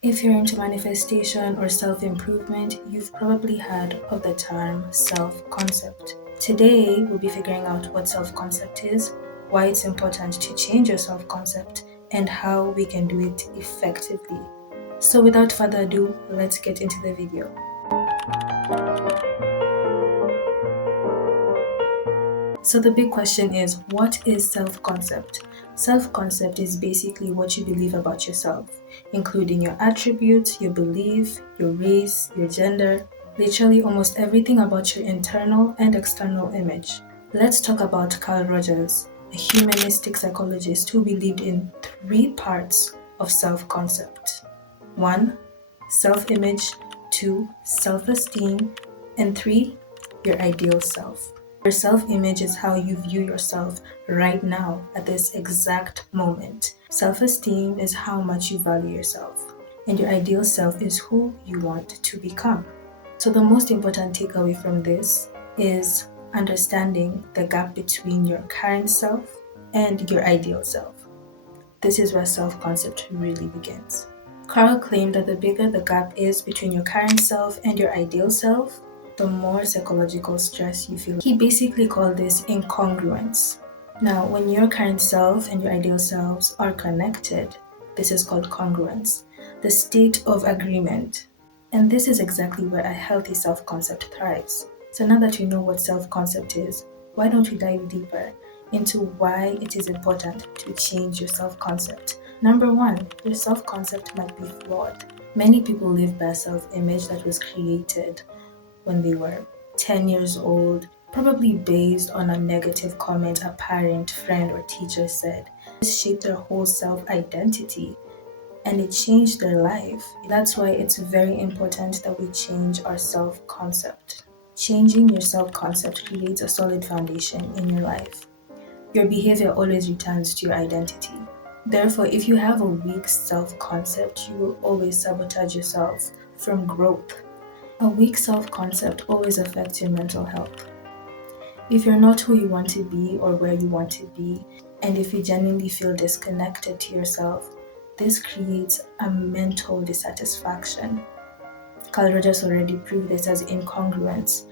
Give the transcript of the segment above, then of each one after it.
If you're into manifestation or self-improvement, you've probably heard of the term self-concept. Today, we'll be figuring out what self-concept is, why it's important to change your self-concept, and how we can do it effectively. So without further ado, let's get into the video. So the big question is, what is self-concept? Self-concept is basically what you believe about yourself, including your attributes, your belief, your race, your gender, literally almost everything about your internal and external image. Let's talk about Carl Rogers, a humanistic psychologist who believed in three parts of self-concept. 1. Self-image. 2. Self-esteem. And 3. Your ideal self. Your self-image is how you view yourself right now at this exact moment. Self-esteem is how much you value yourself. And your ideal self is who you want to become. So the most important takeaway from this is understanding the gap between your current self and your ideal self. This is where self-concept really begins. Carl claimed that the bigger the gap is between your current self and your ideal self, the more psychological stress you feel. He basically called this incongruence. Now, when your current self and your ideal selves are connected, this is called congruence, the state of agreement. And this is exactly where a healthy self-concept thrives. So now that you know what self-concept is, why don't we dive deeper into why it is important to change your self-concept? Number 1, your self-concept might be flawed. Many people live by a self-image that was created when they were 10 years old, probably based on a negative comment a parent, friend, or teacher said. This shaped their whole self-identity and it changed their life. That's why it's very important that we change our self-concept. Changing your self-concept creates a solid foundation in your life. Your behavior always returns to your identity. Therefore, if you have a weak self-concept, you will always sabotage yourself from growth. A weak self-concept always affects your mental health. If you're not who you want to be or where you want to be, and if you genuinely feel disconnected to yourself, this creates a mental dissatisfaction. Carl Rogers already proved this as incongruence.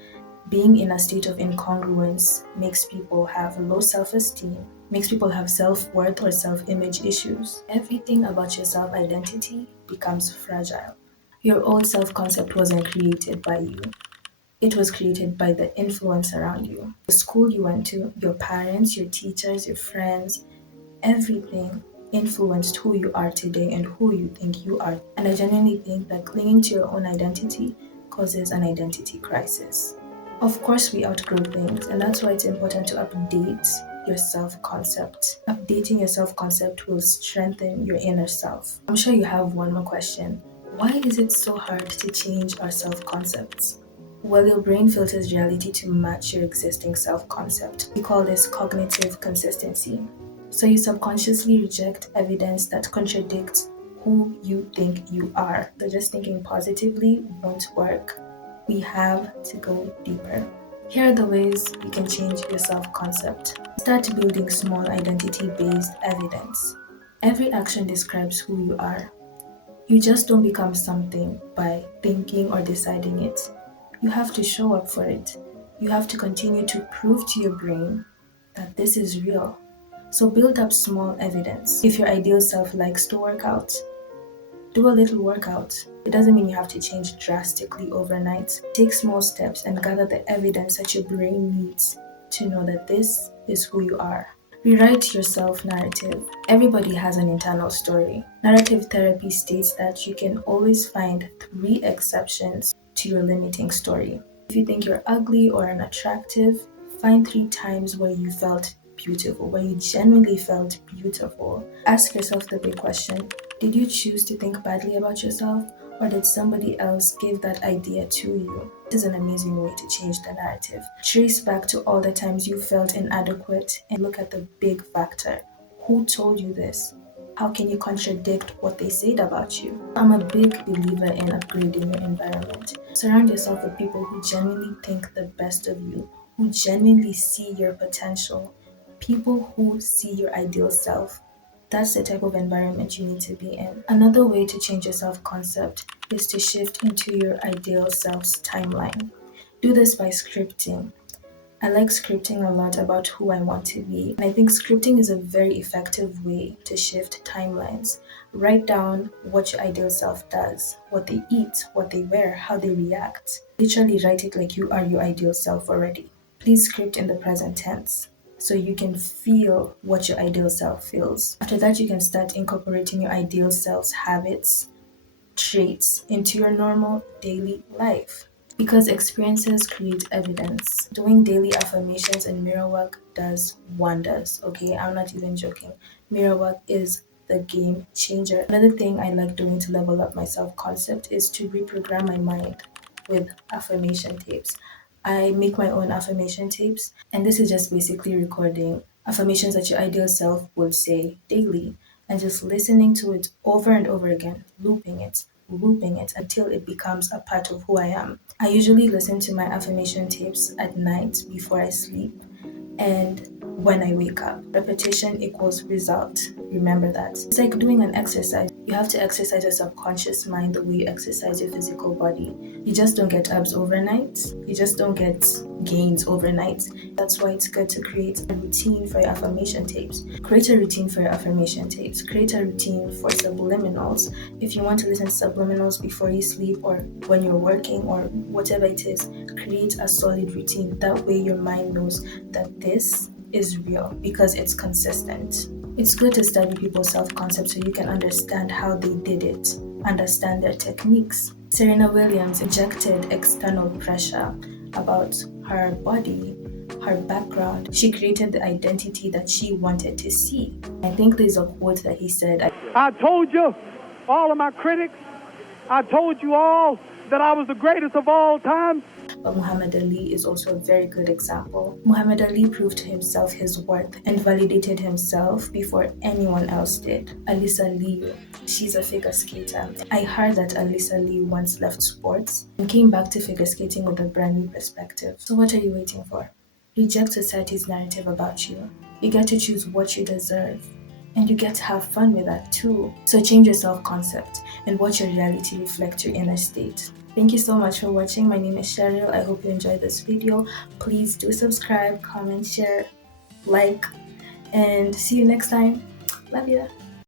Being in a state of incongruence makes people have low self-esteem, makes people have self-worth or self-image issues. Everything about your self-identity becomes fragile. Your old self-concept wasn't created by you. It was created by the influence around you. The school you went to, your parents, your teachers, your friends, everything influenced who you are today and who you think you are. And I genuinely think that clinging to your own identity causes an identity crisis. Of course, we outgrow things, and that's why it's important to update your self-concept. Updating your self-concept will strengthen your inner self. I'm sure you have one more question. Why is it so hard to change our self-concepts? Well, your brain filters reality to match your existing self-concept. We call this cognitive consistency. So you subconsciously reject evidence that contradicts who you think you are. So just thinking positively won't work. We have to go deeper. Here are the ways you can change your self-concept. Start building small identity-based evidence. Every action describes who you are. You just don't become something by thinking or deciding it. You have to show up for it. You have to continue to prove to your brain that this is real. So build up small evidence. If your ideal self likes to work out, do a little workout. It doesn't mean you have to change drastically overnight. Take small steps and gather the evidence that your brain needs to know that this is who you are. Rewrite your self-narrative. Everybody has an internal story. Narrative therapy states that you can always find 3 exceptions to your limiting story. If you think you're ugly or unattractive, find 3 times where you felt beautiful, where you genuinely felt beautiful. Ask yourself the big question, did you choose to think badly about yourself, or did somebody else give that idea to you? This is an amazing way to change the narrative. Trace back to all the times you felt inadequate and look at the big factor. Who told you this? How can you contradict what they said about you? I'm a big believer in upgrading your environment. Surround yourself with people who genuinely think the best of you, who genuinely see your potential, people who see your ideal self. That's the type of environment you need to be in. Another way to change your self-concept is to shift into your ideal self's timeline. Do this by scripting. I like scripting a lot about who I want to be, and I think scripting is a very effective way to shift timelines. Write down what your ideal self does, what they eat, what they wear, how they react. Literally write it like you are your ideal self already. Please script in the present tense so you can feel what your ideal self feels. After that, you can start incorporating your ideal self's habits, traits into your normal daily life. Because experiences create evidence. Doing daily affirmations and mirror work does wonders, okay? I'm not even joking. Mirror work is the game changer. Another thing I like doing to level up my self concept is to reprogram my mind with affirmation tapes. I make my own affirmation tapes, and this is just basically recording affirmations that your ideal self would say daily and just listening to it over and over again, looping it until it becomes a part of who I am. I usually listen to my affirmation tapes at night before I sleep and when I wake up. Repetition equals result. Remember that. It's like doing an exercise. You have to exercise your subconscious mind the way you exercise your physical body. You just don't get abs overnight. You just don't get gains overnight. That's why it's good to create a routine for your affirmation tapes. Create a routine for your affirmation tapes. Create a routine for subliminals. If you want to listen to subliminals before you sleep or when you're working or whatever it is, create a solid routine. That way your mind knows that this is real because it's consistent. It's good to study people's self-concept so you can understand how they did it, understand their techniques. Serena Williams injected external pressure about her body, her background. She created the identity that she wanted to see. I think there's a quote that he said, I told you, all of my critics, I told you all that I was the greatest of all time. But Muhammad Ali is also a very good example. Muhammad Ali proved to himself his worth and validated himself before anyone else did. Alysa Liu, she's a figure skater. I heard that Alysa Liu once left sports and came back to figure skating with a brand new perspective. So what are you waiting for? Reject society's narrative about you. You get to choose what you deserve. And you get to have fun with that too. So change your self-concept and watch your reality reflect your inner state. Thank you so much for watching. My name is Cheryl. I hope you enjoyed this video. Please do subscribe, comment, share, like, and see you next time. Love ya.